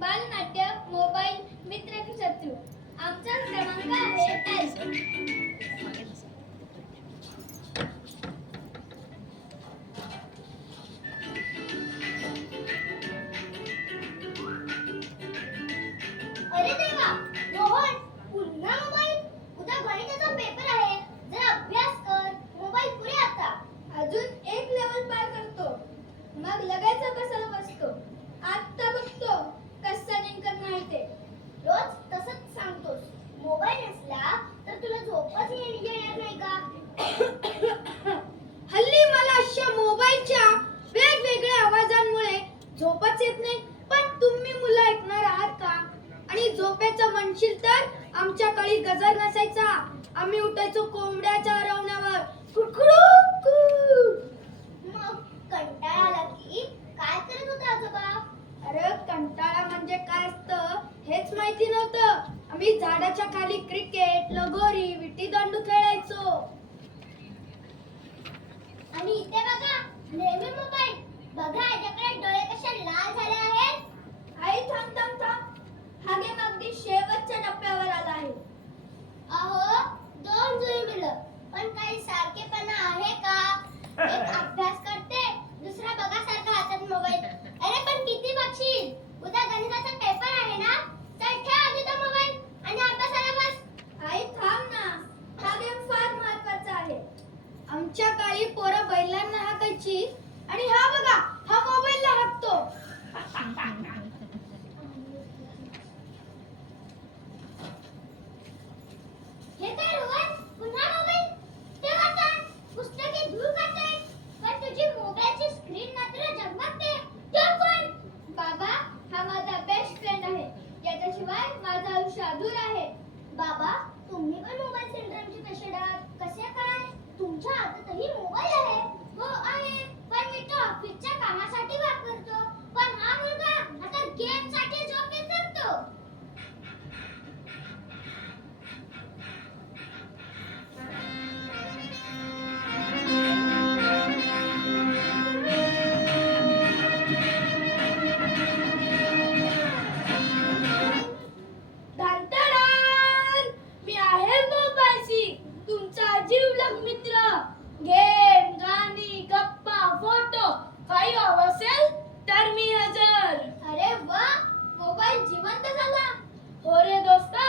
बालनाट्य, mobile, मित्र की शत्रू. आमचा क्रमांक आहे एल. अरे देवा, रोहन, पुन्हा मोबाईल? उद्या गणिताचा पेपर आहे. जरा अभ्यास कर. मोबाईल पुरे आता. अजून एक लेवल पार करतो, मग लगेच अभ्यासाला बसतो. आत्ता बघतो कसं नेमकं नाही ते. रोज तसंच सांगतोस. मोबाईल नसला तर तुला झोपच येणार नाही का? हल्ली मला अशा मोबाईलच्या वेगवेगळ्या आवाजांमुळे झोपच येत नाही. पण तुम्ही मुलं ऐकणार आहात का? आणि झोपेचं म्हणशील तर आमच्या काळी गजर नसायचा. आम्ही उठायचो कोंबड्याच्या रवण्यावर. मग कंटाळा आला की काय करत होता आजोबा? अरे कंटाळा म्हणजे काय असतं हेच माहिती नव्हतं. आम्ही झाडाच्या खाली क्रिकेट, लगोरी, विटी दांडू खेळायचो. आणि इथे बघा, नेहमी मोबाईल. बघा याच्याकडे डोळे कसे लाल झाले आहेत. आई थांब थांब थांब, हा गेम अगदी शेवटच्या टप्प्यावर आला आहे. अहो, दोन जुळी मुलं, पण काही सारखेपणा आहे का? एक अभ्यास करते, दुसरा बघा सारखा हातात मोबाईल. अरे पण किती बघशील? उद्या गणिताचा पेपर आहे ना, तर ठेव आधी तो मोबाईल आणि अभ्यासाला बस. आई थांब ना, हा गेम फार महत्वाचा आहे. आमच्या काळी पोरं बैलांना हाकायची आणि हा बघा हा मोबाईलला हाकतो. हे काय रोहन? पुन्हा मोबाईल? ठेव आता. पुस्तके दूर करताय, पण तुझी मोबाईलची स्क्रीन मात्र झगमगते. ठेव फोन. बाबा, हा माझा बेस्ट फ्रेंड आहे. याच्याशिवाय माझं आयुष्य अधूर आहे. बाबा, तुम्ही पण मोबाईल सिंड्रोमचे पेशंट आहात. कसे काय? तुमच्या हातातही मोबाईल आहे. हो आहे, पण मी तो ऑफिसच्या कामासाठी वापरतो. पण हा मुलगा आता गेमसाठी झोपेत जगतो. धंतरान! मी आहे मोबाईलशी तुमचा जिवलग मित्र. गेम, गाणी, गप्पा, फोटो काही हवं असेल तर मी हजर. अरे वा, मोबाईल जिवंत झाला. हो रे दोस्ता,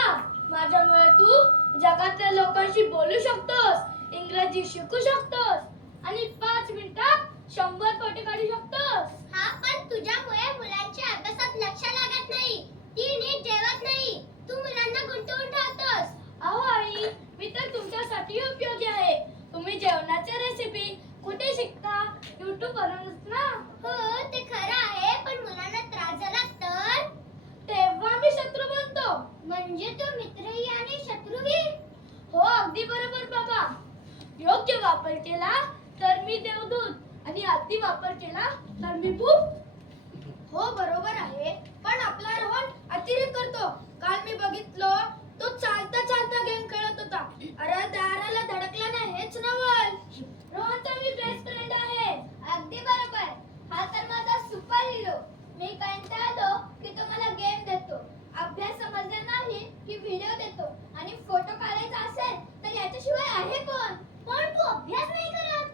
माझ्यामुळे तू जगातल्या लोकांशी बोलू शकतोस, इंग्रजी शिकू शकतोस आणि 5 मिनिटात 100 फोटो काढू शकतोस. हा, पण तुझ्यामुळे मुलांच्या अभ्यासात लक्ष लागत नाही. ती नीट जेवत नाही. तू मुलांना गुंतवून ठेवतोस. अहो आई, मी तर तुमच्यासाठी उपयोगी आहे. तुम्ही जेवणाच्या रेसिपी कुठे शिकता? YouTube वरूनच ना. हो, ते खरं आहे, पण मुलांना त्रास झाला तर? तेव्हा मी शत्रू बनतो. म्हणजे तू मित्रही आणि शत्रूही? हो, अगदी बरोबर बाबा. योग्य वापर केला तर मी देवदूत आणि अति वापर केला तर मी भूत. हो बरोबर आहे, पण आपला रोहन अतिरेक करतो. काल मी बघितलो, तो चालता चालता गेम खेळत होता. अरे दाराला धडकला ना, हेच नवल. रोहनचा मी बेस्ट फ्रेंड आहे. अगदी बरोबर. हा तर माझा सुपर हिरो. मी कंटाळलो की तो मला गेम देतो, अभ्यास समजला नाही की व्हिडिओ देतो आणि फोटो काढायचा असेल तर याच्याशिवाय आहे कोण? पण तू अभ्यास नाही करत.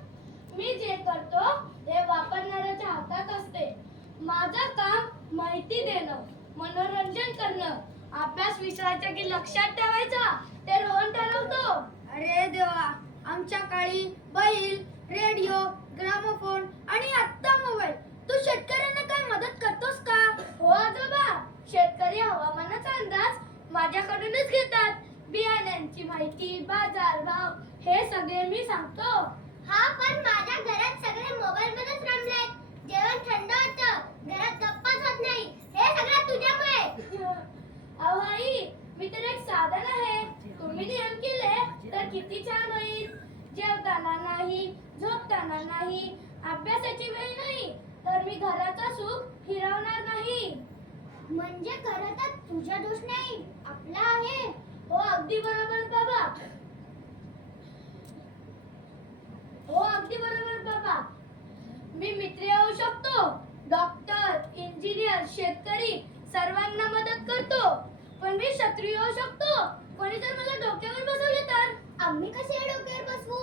मी जे करतो ते वापरणाऱ्याच्या हातात असते. माझं काम माहिती देणं, मनोरंजन करणं. अभ्यास विसरायचा की लक्षात ठेवायचा ते रोहन ठरवतो. अरे देवा, आमच्या काळी बैल, रेडिओ, ग्रामोफोन आणि आत्ता मोबाईल. तू शेतकऱ्यांना काय मदत करतोस का? हो आजोबा, शेतकरी हवामानाचा अंदाज माझ्याकडूनच घेतात. बियाण्यांची माहिती, बाजारभाव हे सगळे मी सांगतो. हा, पण माझ्या घरात सगळे मोबाईल मध्येच रमलेत. जेवण थंड होतं, घरात गप्पाच होत नाही. हे सगळं तुझ्यामुळे. अहो आई, मी तर एक साधन आहे. तुम्ही नियम केले तर किती छान होईल. जेवताना नाही, झोपताना नाही, अभ्यासाची वेळ नाही, तर मी घराचा सुख हिरावणार नाही. म्हणजे खरं तर तुझा दोष नाही, आपला आहे. हो अगदी बरोबर बाबा. हो अगदी बरोबर बाबा. मी मित्र होऊ शकतो. डॉक्टर, इंजिनियर, शेतकरी सर्वांना मदत करतो, पण मी शत्रू येऊ शकतो. कोणी जर मला डोक्यावर बसवले तर? आम्ही कसे डोक्यावर बसवू?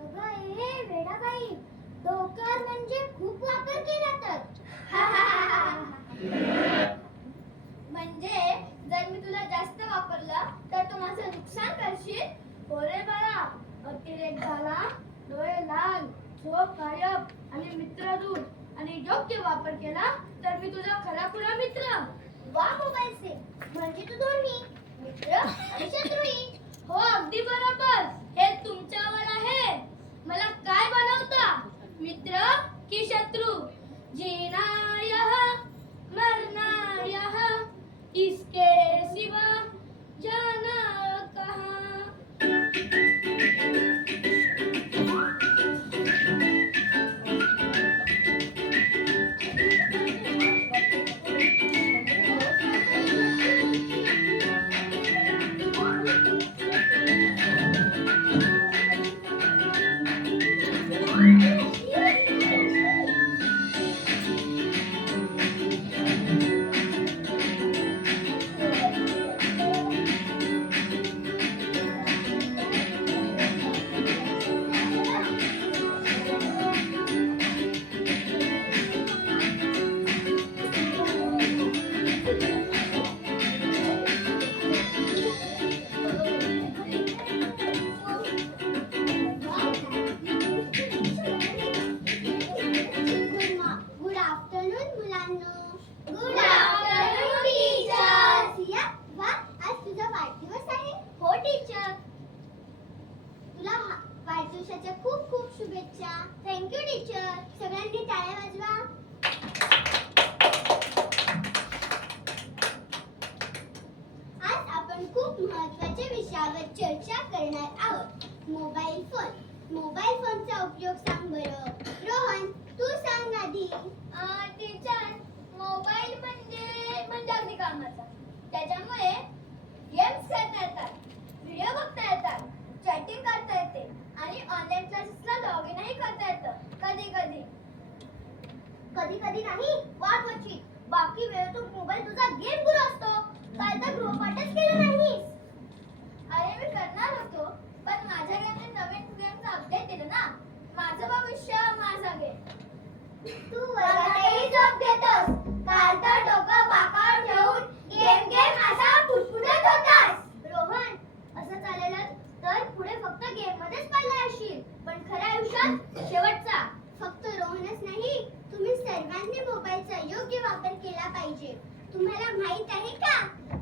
अगं हे वेडाबाई, डोक्यावर म्हणजे खूप वापर केला तर. म्हणजे जर मी तुला जास्त वापरलं तर तू माझं नुकसान करशील. हो रे बाळा, अतिरेक झाला, डोळे लाल, झोप गायब आणि मित्र दूर आणि योग्य वापर केला तर मी तुझा खरा खुरा मित्र. वा मोबाईलचे, म्हणजे तू दोन्ही मित्र आणि शत्रूही. हो अगदी बरोबर. हे तुमच्यावर आहे. मला काय बनवता, मित्र की शत्रू? जीना यहाँ मरना यहाँ, इसके सिवा जाना कहाँ. गुड आफ्टरनून मुलांनो. Good afternoon teacher. सिया, वा आज तुझा वाढदिवस आहे. हो टीचर. तुला वाढदिवसाच्या खूप खूप शुभेच्छा. Thank you teacher. सगळ्यांनी टाळ्या वाजवा. आज आपण खूप महत्त्वाच्या विषयावर चर्चा करणार आहोत. Mobile phone. मोबाईल फोनचा उपयोग सांग बरं. रोहन, तू सांग आधी. टीचर, मोबाईल म्हणजे अगदी कामाचा. त्याच्यामुळे गेम्स खेळता येतात, व्हिडिओ बघता येतात, चॅटिंग करता येते आणि ऑनलाईन क्लासेसला लॉग इनही करता येतं. कधी कधी नाही, वाट बघी. बाकी वेळ तू मोबाईल तुझा गेम गुरु असतो. काल तर गृहपाठच केला नाहीस. अरे मी करणार होतो, पण माझ्या गेमने नवीन गेमचं अपडेट दिलं ना. माझं भविष्य माझा गेम. तू वर्गातही झोप घेतोस. काल तर डोकं पाकावर ठेवून गेम असा फुटफुटत होतास. रोहन, असं चाललं तर पुढे फक्त गेम मध्येच पडला असशील. पण खऱ्या आयुष्यात शेवटचा. फक्त रोहनच नाही, तुम्ही सर्वांनी मोबाईलचा योग्य वापर केला पाहिजे. तुम्हाला माहित आहे का,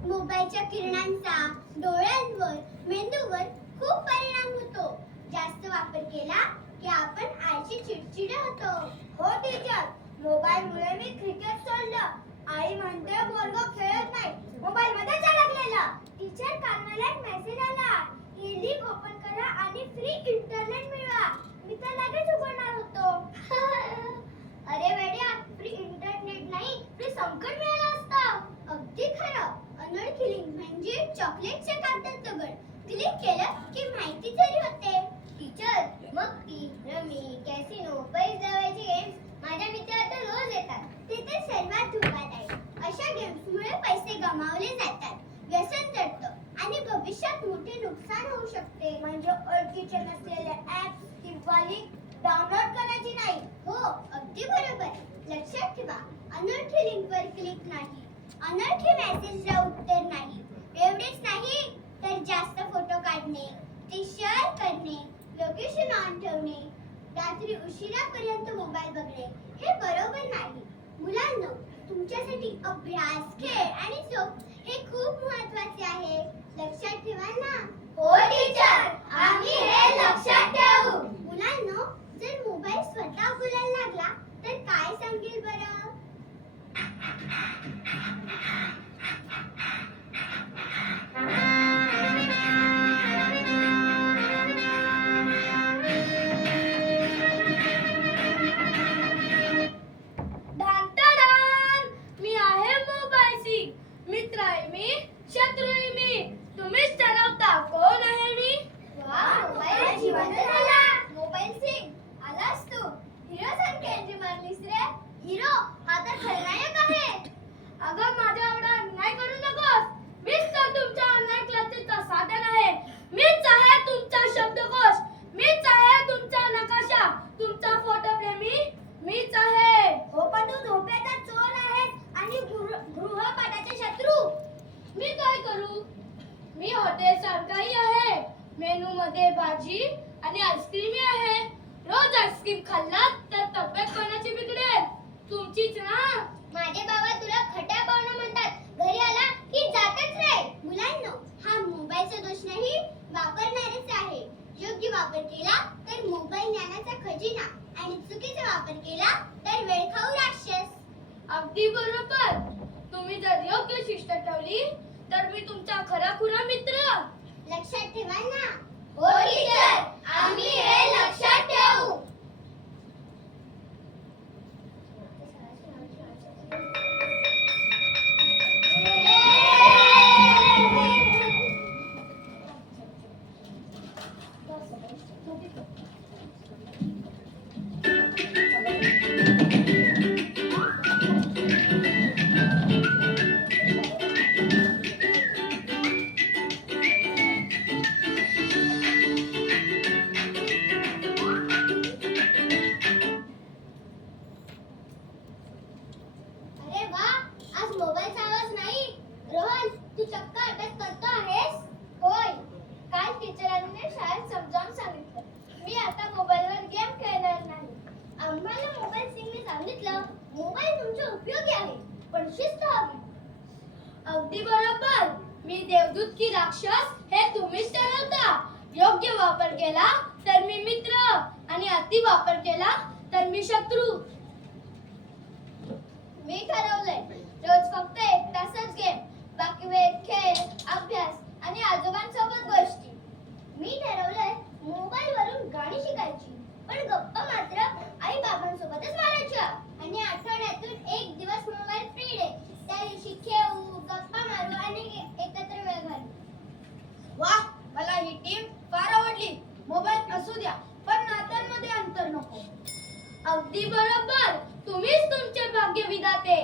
मोबाईलच्या किरणांचा डोळ्यांवर, मेंदूवर खूप परिणाम होतो. जास्त वापर केला की आपण आळशी, चिडचिडे होतो. हो टीचर, मोबाईलमुळे मी क्रिकेट सोडलं. आई म्हणते वर्ग खेळत नाही, मोबाईल मध्येच अडकलेला. टीचर, काल मला एक मेसेज आला, ही लिंक ओपन करा आणि फ्री इंटरनेट मिळवा. मी तर लगेच उघडणार होतो. अरे वेड्या, फ्री इंटरनेट नाही, फ्री संकट मिळालं असतं. अगदी खरं. अनोळखी लिंक म्हणजे चॉकलेटचे कागदात दगड. क्लिक केलं की माहिती चोरी होते. टीचर, मग ती रमी, कॅसिनो, पैसे लावायचे गेम्स माझ्या मित्राला तर रोज येतात. ते तर सर्वात धोकादायक आहे. अशा गेम्समुळे पैसे गमावले जातात, व्यसन जडतं आणि भविष्यात मोठे नुकसान होऊ शकते. म्हणजे ओळखीचे नसलेले ऍप्स किंवा लिंक डाउनलोड करायची नाही. हो, अगदी बरोबर. लक्षात ठेवा, अनोळखी लिंकवर क्लिक नाही, अनोळखी मेसेजला उत्तर नाही. एवढेच नाही तर जास्त फोटो काढणे, ते शेअर करणे, लोकेशन ऑन ठेवणे, रात्री उशिरापर्यंत मोबाईल बघणे हे बरोबर नाही. मुलांनो, तुमच्यासाठी अभ्यास, खेळ आणि झोप हे खूप महत्त्वाचे आहे. लक्षात ठेवा ना. हो टीचर, आम्ही हे लक्षात ठेवू. मुलांनो, जर मोबाईल स्वतः बोलायला लागला तर काय सांगेल बरं? धांटाडान! मी आहे मोबाईलची. मित्र आहे मी, शत्रू आहे मी. तुम्हीच ठरवता कोण आहे मी. वा, मोबाईल जिवंत झाला. मोबाईल सिंग, आलास तू. मेनू मध्ये भाजी आणि आईस्क्रीम आहे. रोज आईस्क्रीम खाल्लात तर तब्येत कोणाची बिघडेल? तुमचीच ना. माझे बाबा तुला खट्या पाहुणा म्हणतात. घरी आला की जातच नाही. मुलांनो, हा मोबाईलचा दोष नाही, वापरणारेच आहे. योग्य वापर केला तर मोबाईल ज्ञानाचा खजिना आणि चुकीचा वापर केला तर वेळखाऊ राक्षस. अगदी बरोबर. तुम्ही जर योग्य शिस्त ठेवली तर मी तुमचा खराखुरा मित्र. लक्षात ठेवा ना. हो टीचर, आम्ही हे लक्षात ठेवू. अरे वा, आज मोबाईलचा आवाज नाही. रोहन, तू चक्क अभ्यास करतो आहेस? होय, काल टीचरांनी शाळेत समजावून सांगितलं. मी आता मोबाईलवर गेम खेळणार नाही. आम्हाला मोबाईल सिंगने सांगितलं, मोबाईल तुमच्या उपयोगी आहे, पण शिस्त हवी. अगदी बरोबर. मी देवदूत की राक्षस हे तुम्हीच ठरवता. योग्य वापर केला तर मी मित्र आणि अति वापर केला तर मी शत्रू. मी ठरवलंय, रोज फक्त 1 तासच गेम, बाकी वेळ खेळ, अभ्यास आणि आजोबांसोबत गोष्टी. मी ठरवलंय, मोबाईल वरून गाणी शिकायची, पण गप्पा मात्र आई बाबांसोबतच मारायच्या. आणि आठवड्यातून 1 दिवस मोबाईल फ्री डे. त्या दिवशी खेळू, गप्पा मारू आणि एकत्र वेळ घालू. वा, मला ही टीम फार आवडली. मोबाईल असू द्या पण नात्यांमध्ये अंतर नको. अगदी बरोबर. तुम्हीच तुमचे भाग्य विधाते.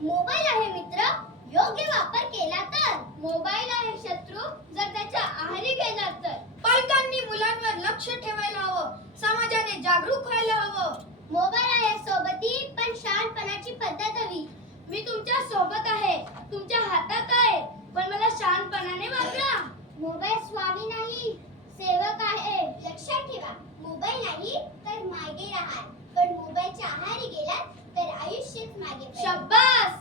मोबाईल आहे मित्र, योग्य वापर केला तर. मोबाईल आहे शत्रू, जर त्याच्या आहारी गेला तर. पालकांनी मुलांवर लक्ष ठेवायला हवं. समाजाने जागरूक व्हायला हवं. मोबाईल आहे सोबती, पण शहाणपणाची पद्धत हवी. मी तुमच्या सोबत आहे, तुमच्या हातात आहे, पण मला शांतपणाने वापरा. मोबाईल स्वामी नाही, सेवक आहे. लक्षात ठेवा, मोबाईल नाही तर मागे राहाल, पण मोबाईलच्या आहारी गेलात तर आयुष्यच मागे पडेल. शाब्बास.